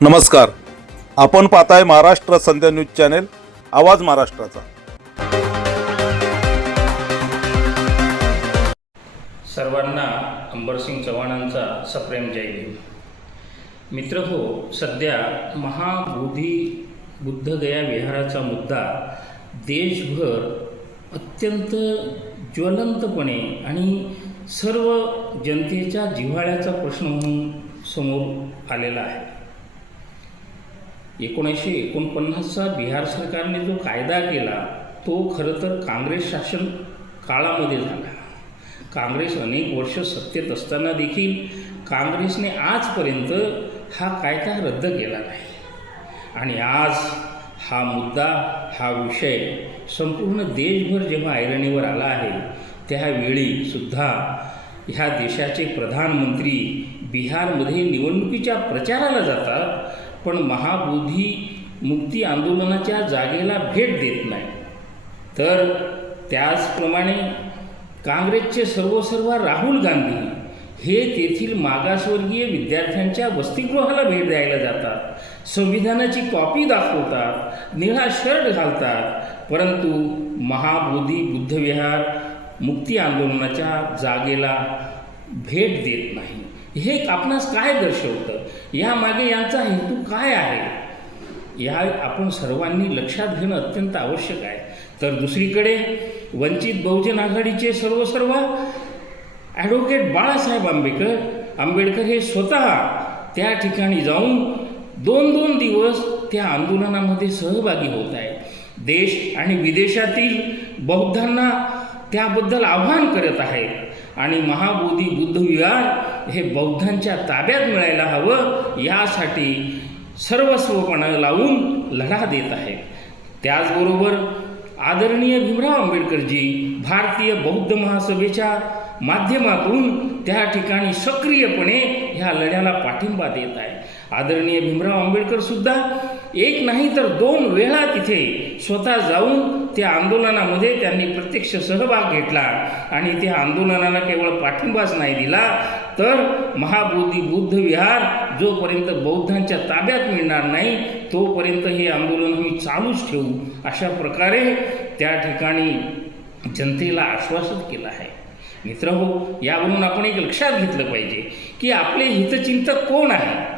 नमस्कार. आपण पाहताय महाराष्ट्र संध्या न्यूज चॅनेल आवाज महाराष्ट्राचा. सर्वांना अंबरसिंग चव्हाणांचा सप्रेम जय भीम. मित्र हो सध्या महाबोधी बुद्धगया विहाराचा मुद्दा देशभर अत्यंत ज्वलंतपणे आणि सर्व जनतेच्या जिव्हाळ्याचा प्रश्न म्हणून समोर आलेला आहे. एकोणीसशे एकोणपन्नासचा बिहार सरकारने जो कायदा केला तो खरं तर काँग्रेस शासन काळामध्ये झाला. काँग्रेस अनेक वर्ष सत्तेत असताना देखील काँग्रेसने आजपर्यंत हा कायदा रद्द केला नाही. आणि आज हा मुद्दा हा विषय संपूर्ण देशभर जेव्हा ऐरणीवर आला आहे त्यावेळी सुद्धा ह्या देशाचे प्रधानमंत्री बिहारमध्ये निवडणुकीच्या प्रचाराला जातात पण महाबोधी मुक्ती आंदोलनाच्या जागेला भेट देत नाही. तर त्याचप्रमाणे काँग्रेसचे सर्वसर्व राहुल गांधी हे तेथील मागासवर्गीय विद्यार्थ्यांच्या वसतिगृहाला भेट द्यायला जातात. संविधानाची कॉपी दाखवतात निळा शर्ट घालतात. परंतु महाबोधी बुद्धविहार मुक्ती आंदोलनाच्या जागेला भेट देत नाही. हे आपणास काय दर्शवतं? यामागे यांचा हेतू काय आहे? या आपण सर्वांनी लक्षात घेणं अत्यंत आवश्यक आहे. तर दुसरीकडे वंचित बहुजन आघाडीचे सर्व सर्व ॲडव्होकेट बाळासाहेब आंबेडकर आंबेडकर हे स्वतः त्या ठिकाणी जाऊन दोन दोन दिवस त्या आंदोलनामध्ये सहभागी होत आहे देश आणि विदेशातील बौद्धांना त्याबद्दल आव्हान करत आहेत. आणि महाबोधी बुद्धविहार हे बौद्धांच्या ताब्यात मिळायला हवं यासाठी सर्वस्वपणा लावून लढा देत आहे त्याचबरोबर आदरणीय भीमराव आंबेडकरजी भारतीय बौद्ध महासभेच्या माध्यमातून त्या ठिकाणी सक्रियपणे ह्या लढ्याला पाठिंबा देत आहे आदरणीय भीमराव आंबेडकर सुद्धा एक नाही तर दोन वेळा तिथे स्वतः जाऊन त्या आंदोलनामध्ये त्यांनी प्रत्यक्ष सहभाग घेतला. आणि त्या आंदोलनाला केवळ पाठिंबाच नाही दिला तर महाबोधी बुद्ध विहार जोपर्यंत बौद्धांच्या ताब्यात मिळणार नाही तोपर्यंत हे आंदोलन आम्ही चालूच ठेवू अशा प्रकारे त्या ठिकाणी जनतेला आश्वासित केलं आहे. मित्र हो यावरून आपण एक लक्षात घेतलं पाहिजे की आपले हितचिंतक कोण आहे?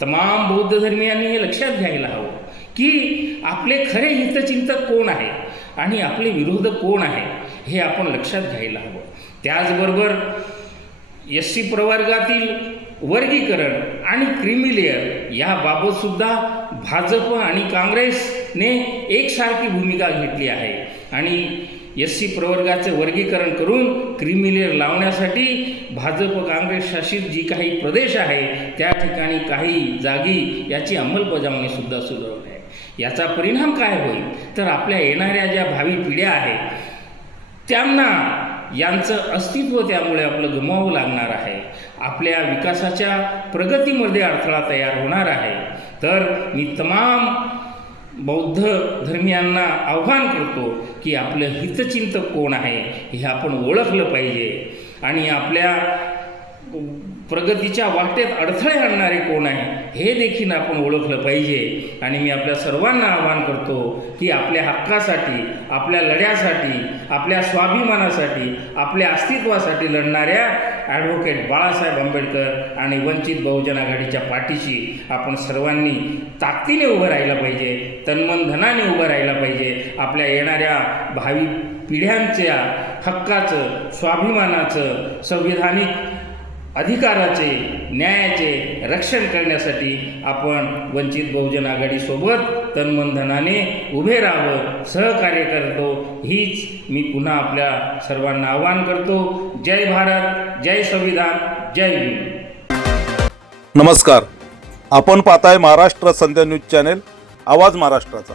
तमाम बौद्ध धर्मियांनी हे लक्षात घ्यायला हवं की आपले खरे हितचिंतक कोण आहे आणि आपले विरोधक कोण आहे हे आपण लक्षात घ्यायला हवं. त्याचबरोबर एस सी प्रवर्गातील वर्गीकरण आणि क्रिमिलेअर याबाबतसुद्धा भाजप आणि काँग्रेसने एकसारखी भूमिका घेतली आहे. आणि एस सी प्रवर्गाचे वर्गीकरण करून क्रिमिलेअर लावण्यासाठी भाजप काँग्रेस शासित जी काही प्रदेश आहे त्या ठिकाणी काही जागी याची अंमलबजावणीसुद्धा सुरू आहे. याचा परिणाम काय होईल? तर आपल्या येणाऱ्या ज्या भावी पिढ्या आहेत त्यांना यांचं अस्तित्व त्यामुळे आपलं गमावं लागणार आहे. आपल्या विकासाच्या प्रगतीमध्ये अडथळा तयार होणार आहे. तर मी तमाम बौद्ध धर्मियांना आव्हान करतो की आपलं हितचिंतक कोण आहे हे आपण ओळखलं पाहिजे. आणि आपल्या प्रगतीच्या वाटेत अडथळे आणणारे कोण आहे हे देखील आपण ओळखलं पाहिजे. आणि मी आपल्या सर्वांना आवाहन करतो की आपल्या हक्कासाठी आपल्या लढ्यासाठी आपल्या स्वाभिमानासाठी आपल्या अस्तित्वासाठी लढणाऱ्या ॲडव्होकेट बाळासाहेब आंबेडकर आणि वंचित बहुजन आघाडीच्या पाठीशी आपण सर्वांनी ताकदीने उभं राहिलं पाहिजे तन्मनधनाने उभं राहिलं पाहिजे. आपल्या येणाऱ्या भावी पिढ्यांच्या हक्काचं स्वाभिमानाचं संविधानिक अधिकाराचे न्यायाचे रक्षण करण्यासाठी आपण वंचित बहुजन आघाडीसोबत तन्मनधनाने उभे राहावं सहकार्य करतो. हीच मी पुन्हा आपल्या सर्वांना आवाहन करतो. जय भारत जय संविधान जय नमस्कार. आपण पाहताय महाराष्ट्र संध्या न्यूज चॅनेल आवाज महाराष्ट्राचा.